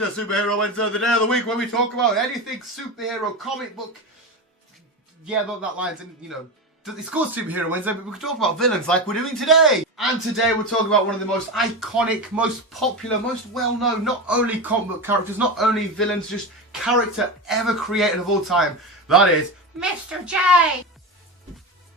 to Superhero Wednesday, the day of the week when we talk about anything superhero, comic book. Yeah, that line's in, you know, it's called Superhero Wednesday, but we can talk about villains like we're doing today. And today we're talking about one of the most iconic, most popular, most well-known, not only comic book characters, not only villains, just character ever created of all time. That is Mr. J,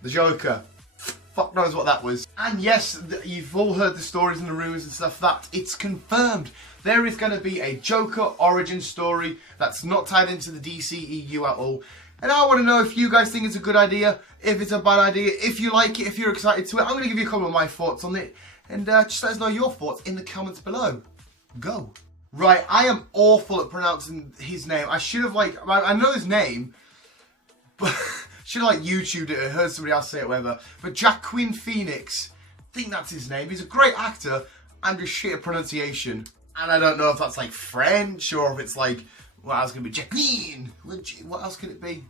the Joker. Fuck knows what that was. And yes, you've all heard the stories and the rumours and stuff that it's confirmed. There is going to be a Joker origin story that's not tied into the DCEU at all. And I want to know if you guys think it's a good idea, if it's a bad idea, if you like it, if you're excited to it. I'm going to give you a couple of my thoughts on it. And just let us know your thoughts in the comments below. Go. Right, I am awful at pronouncing his name. I should have I know his name, but should have YouTubed it or heard somebody else say it or whatever. But Joaquin Phoenix, I think that's his name. He's a great actor and just shit at pronunciation. And I don't know if that's French or if it's what else could it be? Jacqueline! What else could it be?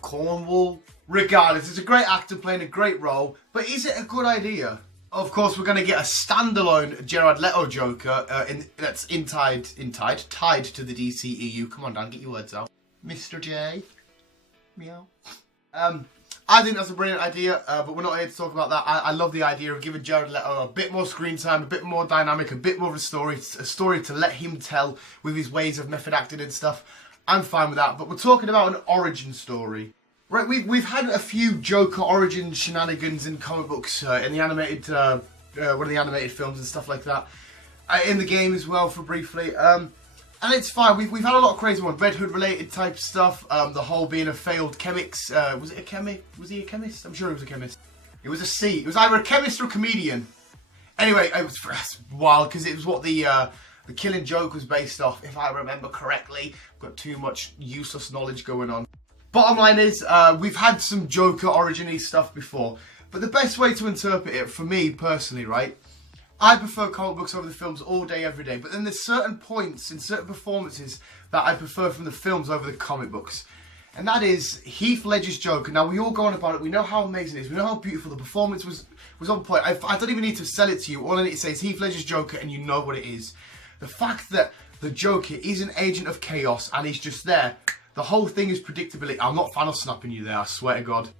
Cornwall? Regardless, it's a great actor playing a great role, but is it a good idea? Of course, we're going to get a standalone Jared Leto Joker that's tied to the DCEU. Come on, Dan, get your words out. Mr. J. Meow. I think that's a brilliant idea, but we're not here to talk about that. I love the idea of giving Jared Leto a bit more screen time, a bit more dynamic, a bit more of a story to let him tell with his ways of method acting and stuff. I'm fine with that, but we're talking about an origin story. Right, we've had a few Joker origin shenanigans in comic books, in the animated, one of the animated films and stuff like that. In the game as well, for briefly. And it's fine. We've had a lot of crazy ones, Red Hood related type stuff. The whole being a failed chemist. Was it a chemist? Was he a chemist? I'm sure he was a chemist. It was a C. It was either a chemist or a comedian. Anyway, it was wild because it was what the Killing Joke was based off, if I remember correctly. I've got too much useless knowledge going on. Bottom line is, we've had some Joker origin-y stuff before, but the best way to interpret it, for me personally, right? I prefer comic books over the films all day, every day. But then there's certain points in certain performances that I prefer from the films over the comic books. And that is Heath Ledger's Joker. Now, we all go on about it. We know how amazing it is. We know how beautiful the performance was on point. I don't even need to sell it to you. All I need to say is Heath Ledger's Joker and you know what it is. The fact that the Joker is an agent of chaos and he's just there. The whole thing is predictability. I'm not a fan of snapping you there, I swear to God.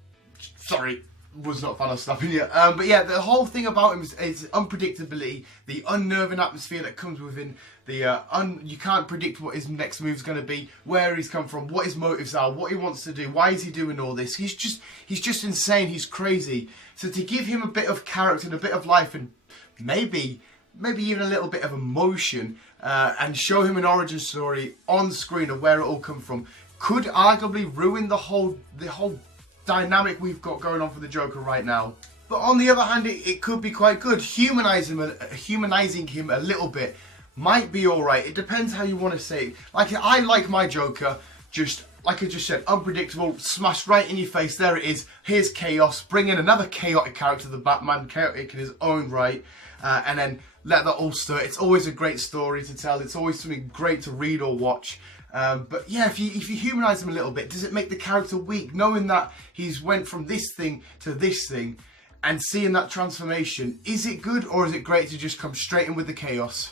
Sorry. Was not a fan of snapping you. But yeah, the whole thing about him is unpredictability, the unnerving atmosphere that comes within the you can't predict what his next move's going to be, where he's come from, what his motives are, what he wants to do, why is he doing all this. He's just insane. He's crazy. So to give him a bit of character and a bit of life and maybe even a little bit of emotion and show him an origin story on screen of where it all come from could arguably ruin the whole dynamic we've got going on for the Joker right now. But on the other hand, it could be quite good. Humanizing him a little bit might be alright. It depends how you want to say it. I like my Joker, just like I just said, unpredictable, smashed right in your face. There it is. Here's chaos. Bring in another chaotic character, the Batman, chaotic in his own right, and then let that all stir. It's always a great story to tell. It's always something great to read or watch. But yeah, if you humanise him a little bit, does it make the character weak? Knowing that he's went from this thing to this thing and seeing that transformation, is it good or is it great to just come straight in with the chaos?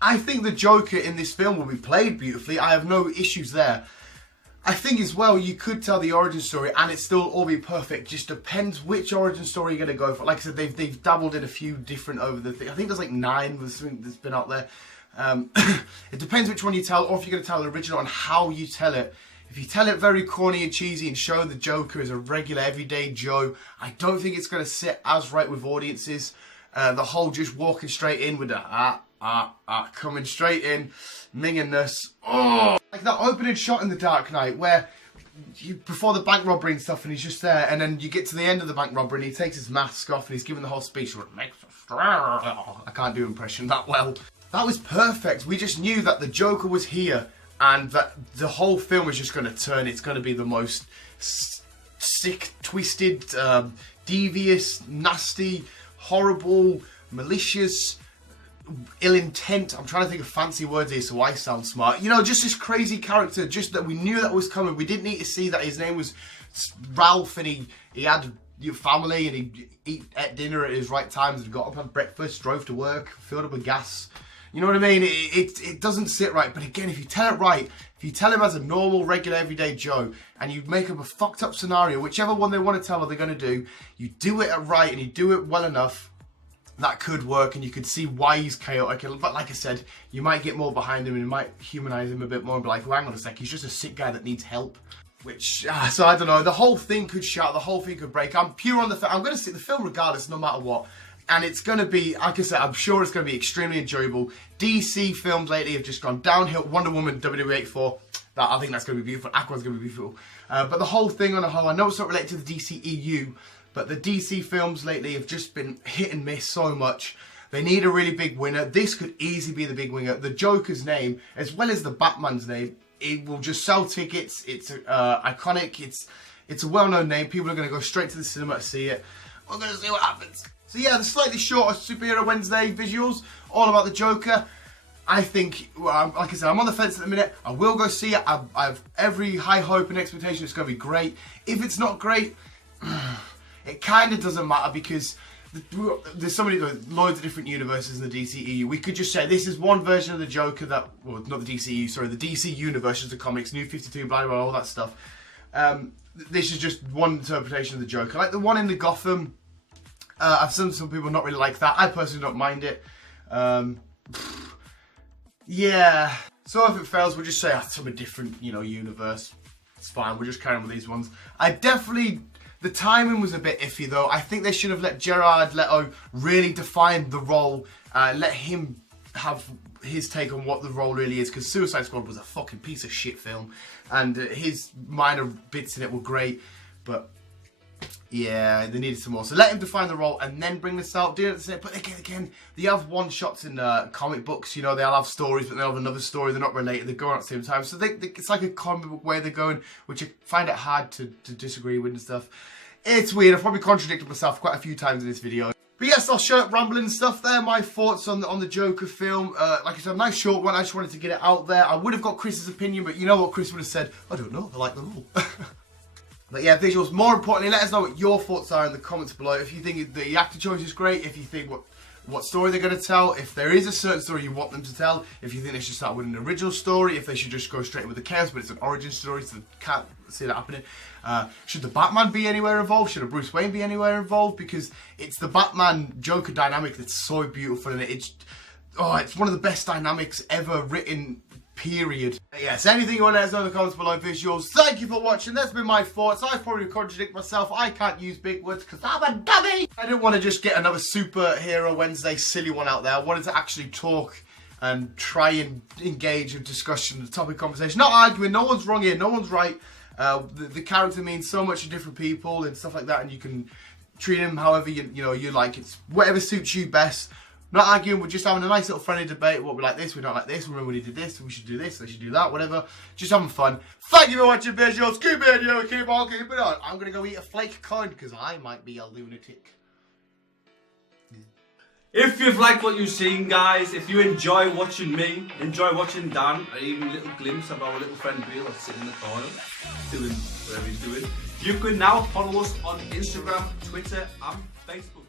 I think the Joker in this film will be played beautifully. I have no issues there. I think as well you could tell the origin story and it still all be perfect. Just depends which origin story you're going to go for. Like I said, they've dabbled in a few different over the thing. I think there's 9 with something that's been out there. It depends which one you tell, or if you're going to tell the original, and how you tell it. If you tell it very corny and cheesy and show the Joker as a regular everyday Joe, I don't think it's going to sit as right with audiences. The whole just walking straight in with the coming straight in, minginess. Oh, like that opening shot in The Dark Knight where before the bank robbery and stuff, and he's just there, and then you get to the end of the bank robbery and he takes his mask off and he's giving the whole speech. I can't do impression that well. That was perfect. We just knew that the Joker was here and that the whole film was just going to turn. It's going to be the most sick, twisted, devious, nasty, horrible, malicious, ill intent. I'm trying to think of fancy words here so I sound smart. You know, just this crazy character, just that we knew that was coming. We didn't need to see that his name was Ralph and he had your family and he ate dinner at his right times and got up, had breakfast, drove to work, filled up with gas. You know what I mean? It doesn't sit right. But again, if you tell it right, if you tell him as a normal, regular, everyday Joe, and you make up a fucked up scenario, whichever one they want to tell or they're going to do, you do it right and you do it well enough, that could work, and you could see why he's chaotic. But like I said, you might get more behind him and you might humanize him a bit more and be like, well, hang on a sec, he's just a sick guy that needs help. Which, so I don't know, the whole thing could shout, the whole thing could break. I'm pure on I'm going to see the film regardless, no matter what. And it's going to be, like I said, I'm sure it's going to be extremely enjoyable. DC films lately have just gone downhill. Wonder Woman, WWE84, I think that's going to be beautiful. Aquaman's going to be beautiful. But the whole thing on a whole, I know it's not related to the DCEU, but the DC films lately have just been hit and miss so much. They need a really big winner. This could easily be the big winner. The Joker's name, as well as the Batman's name, it will just sell tickets. It's iconic. It's a well-known name. People are going to go straight to the cinema to see it. We're going to see what happens. So yeah, the slightly shorter Superhero Wednesday visuals, all about the Joker. I think, well, like I said, I'm on the fence at the minute. I will go see it. I have every high hope and expectation it's going to be great. If it's not great, it kind of doesn't matter, because there's loads of different universes in the DCEU. We could just say this is one version of the Joker that, well, not the DCEU, sorry, the DC universe of the comics, New 52, blah, blah, blah, all that stuff. This is just one interpretation of the Joker. Like the one in the Gotham, I've seen some people not really like that. I personally don't mind it. Yeah. So if it fails, we'll just say it's from a different, universe. It's fine. We'll just carry on with these ones. The timing was a bit iffy though. I think they should have let Jared Leto really define the role. Let him have his take on what the role really is, because Suicide Squad was a fucking piece of shit film, and his minor bits in it were great, but yeah, they needed some more. So let him define the role and then bring this out. Do it. But again, they have one shots in comic books. They'll have stories, but they'll have another story. They're not related. They're going at the same time. So it's like a comic book way they're going, which I find it hard to disagree with and stuff. It's weird. I've probably contradicted myself quite a few times in this video. But yes, I'll shut up rambling and stuff there. My thoughts on the Joker film. Like I said, a nice short one. I just wanted to get it out there. I would have got Chris's opinion, but you know what Chris would have said? I don't know. I like them all. But yeah, visuals. More importantly, let us know what your thoughts are in the comments below. If you think the actor choice is great, if you think what story they're going to tell, if there is a certain story you want them to tell, if you think they should start with an original story, if they should just go straight with the chaos, but it's an origin story, so can't see that happening. Should the Batman be anywhere involved? Should a Bruce Wayne be anywhere involved? Because it's the Batman-Joker dynamic that's so beautiful, and it's one of the best dynamics ever written, period. Yes, anything you want to let us know in the comments below, visuals. Thank you for watching. That's been my thoughts. I probably contradict myself. I can't use big words because I'm a dummy. I didn't want to just get another Superhero Wednesday silly one out there. I wanted to actually talk and try and engage in discussion, the topic conversation. Not arguing. No one's wrong here. No one's right. The character means so much to different people and stuff like that, and you can treat him however you like. It's whatever suits you best. Not arguing, we're just having a nice little friendly debate. What we like this, we don't like this. Remember when he did this, we should do this, they should do that, whatever. Just having fun. Thank you for watching visuals. Keep it on, keep it on. I'm going to go eat a flake coin because I might be a lunatic. If you've liked what you've seen, guys, if you enjoy watching me, enjoy watching Dan, or even a little glimpse of our little friend Bill that's sitting in the corner, doing whatever he's doing, you can now follow us on Instagram, Twitter and Facebook.